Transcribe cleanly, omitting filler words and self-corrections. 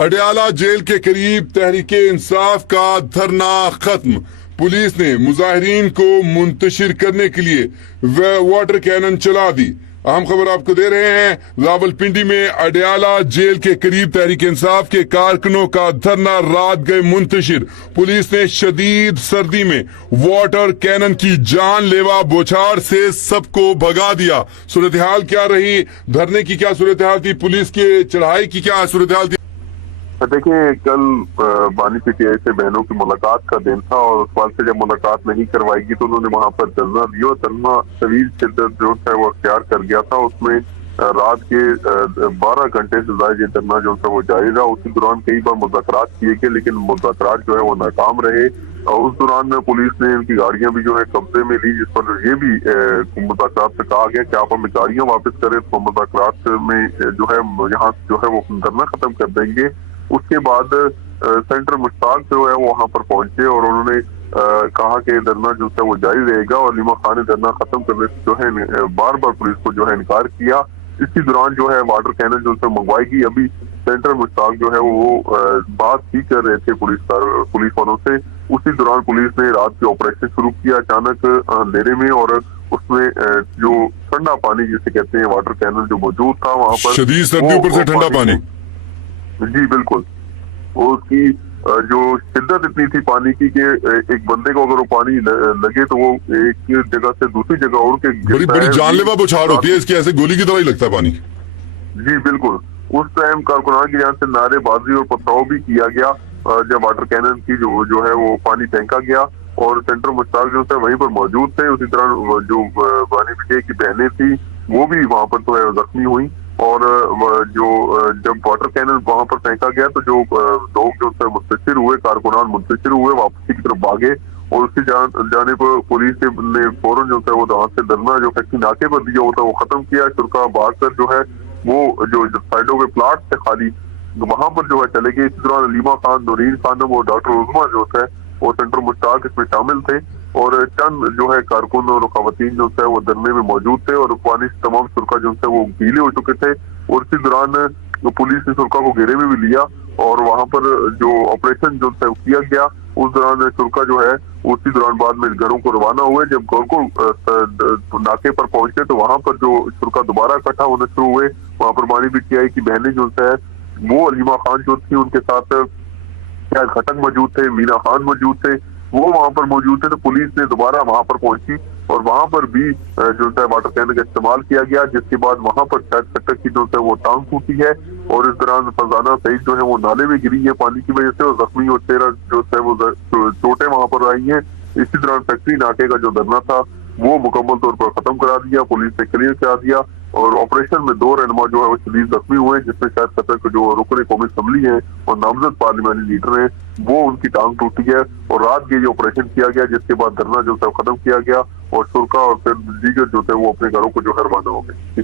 Adiala jail کے قریب تحریک انصاف کا دھرنا ختم۔ پولیس نے مظاہرین کو منتشر کرنے کے لیے واٹر کینن چلا دی۔ اہم خبر آپ کو دے رہے ہیں، راولپنڈی میں اڈیالہ جیل کے قریب تحریک انصاف کے کارکنوں کا دھرنا رات گئے منتشر۔ پولیس نے شدید سردی میں واٹر کینن کی جان لیوا بوچھاڑ سے سب کو بھگا دیا۔ صورتحال کیا رہی؟ دھرنے کی کیا صورتحال تھی؟ پولیس کے چڑھائی کی کیا صورتحال تھی؟ دیکھیں، کل بانی پی ٹی آئی سے بہنوں کی ملاقات کا دن تھا، اور اس بات سے جب ملاقات نہیں کروائی گی تو انہوں نے وہاں پر دھرنا دیا۔ دھرنا طویل شدت جو ہے وہ اختیار کر گیا تھا۔ اس میں رات کے 12 گھنٹے سے زائد یہ دھرنا جو ہے وہ جاری رہا۔ اسی دوران کئی بار مذاکرات کیے گئے، لیکن مذاکرات جو ہے وہ ناکام رہے، اور اس دوران پولیس نے ان کی گاڑیاں بھی جو ہے قبضے میں لی، جس پر یہ بھی مذاکرات سے کہا گیا کہ آپ ہمیں گاڑیاں واپس کریں تو مذاکرات میں جو ہے یہاں جو ہے وہ دھرنا ختم کر دیں گے۔ اس کے بعد سینٹر مشتاق جو ہے وہاں پر پہنچے، اور انہوں نے کہا کہ دھرنا جو ہے وہ جاری رہے گا، اور علیمہ خان نے دھرنا ختم کرنے سے جو ہے بار بار پولیس کو جو ہے انکار کیا۔ اسی دوران جو ہے واٹر کینن جو ہے منگوائی گئی۔ ابھی سینٹر مشتاق جو ہے وہ بات ہی کر رہے تھے پولیس والوں سے، اسی دوران پولیس نے رات کے آپریشن شروع کیا اچانک اندھیرے میں، اور اس میں جو ٹھنڈا پانی جسے کہتے ہیں واٹر کینن جو موجود تھا وہاں پر، شدید سردی اوپر سے ٹھنڈا پانی۔ جی بالکل، وہ اس کی جو شدت اتنی تھی پانی کی کہ ایک بندے کو اگر وہ پانی لگے تو وہ ایک جگہ سے دوسری جگہ اڑ کے بڑی بڑی جان لیوا بوچھاڑ ہوتی ہے اس کی، ایسے گولی کی طرح ہی لگتا ہے پانی۔ جی بالکل، اس ٹائم کارکنان کی جانب سے نعرے بازی اور پتھراؤ بھی کیا گیا جب واٹر کینن کی جو ہے وہ پانی پھینکا گیا، اور سینٹر مشتاق جو ہے وہیں پر موجود تھے۔ اسی طرح جو بانی پی ٹی آئی کی بہنیں تھیں وہ بھی وہاں پر تو ہے زخمی ہوئی، اور جو جب واٹر کینن وہاں پر پھینکا گیا تو جو لوگ جو ہے منتشر ہوئے، کارکنان منتشر ہوئے، واپسی کی طرف بھاگے، اور اس کی جانب پولیس نے فوراً جو ہے وہ وہاں سے دھرنا جو فیکٹری ناکے پر دیا ہوتا وہ ختم کیا۔ شرکا بھاگ کر جو ہے وہ جو سائڈوں کے پلاٹ تھے خالی وہاں پر جو ہے چلے گئے۔ اسی دوران علیمہ خان، نورین خانم اور ڈاکٹر عظمیٰ جو ہے وہ سینٹر مشتاق اس میں شامل تھے، اور چند جو ہے کارکن اور خواتین جو ہے وہ دھرنے میں موجود تھے، اور پانی سے تمام شرکا جو ہے وہ گیلے ہو چکے تھے۔ اور اسی دوران پولیس نے شرکا کو گھیرے میں بھی لیا، اور وہاں پر جو آپریشن جو ہے کیا گیا، اس دوران شرکا جو ہے اسی دوران بعد میں گھروں کو روانہ ہوئے۔ جب گھر کو ناکے پر پہنچے تو وہاں پر جو شرکا دوبارہ اکٹھا ہونا شروع ہوئے۔ وہاں پر بانی پی ٹی آئی کی بہنیں جو ہے وہ علیمہ خان جو تھی ان کے ساتھ کھٹک موجود تھے، مینا خان موجود تھے، وہ وہاں پر موجود تھے، تو پولیس نے دوبارہ وہاں پر پہنچی، اور وہاں پر بھی جو ہے واٹر کینن کا استعمال کیا گیا، جس کے بعد وہاں پر شاید کھٹک کی جو ہے وہ ٹانگ ٹوٹی ہے، اور اس دوران فرزانہ سعید جو ہے وہ نالے میں گری ہے پانی کی وجہ سے، اور زخمی اور 13 جو ہے وہ چوٹیں وہاں پر آئی ہیں۔ اسی دوران فیکٹری ناکے کا جو دھرنا تھا وہ مکمل طور پر ختم کرا دیا، پولیس نے کلیئر کرا دیا، اور آپریشن میں 2 رہنما جو ہے وہ شدید زخمی ہوئے، جس میں شاید کھٹک جو رکن قومی اسمبلی ہیں اور نامزد پارلیمانی لیڈر ہیں وہ ان کی ٹانگ ٹوٹی ہے، اور رات کے یہ آپریشن کیا گیا، جس کے بعد دھرنا جو ہے ختم کیا گیا، اور شرکا اور پھر دیگر جو ہے وہ اپنے گھروں کو جو ہے روانہ ہو گئے۔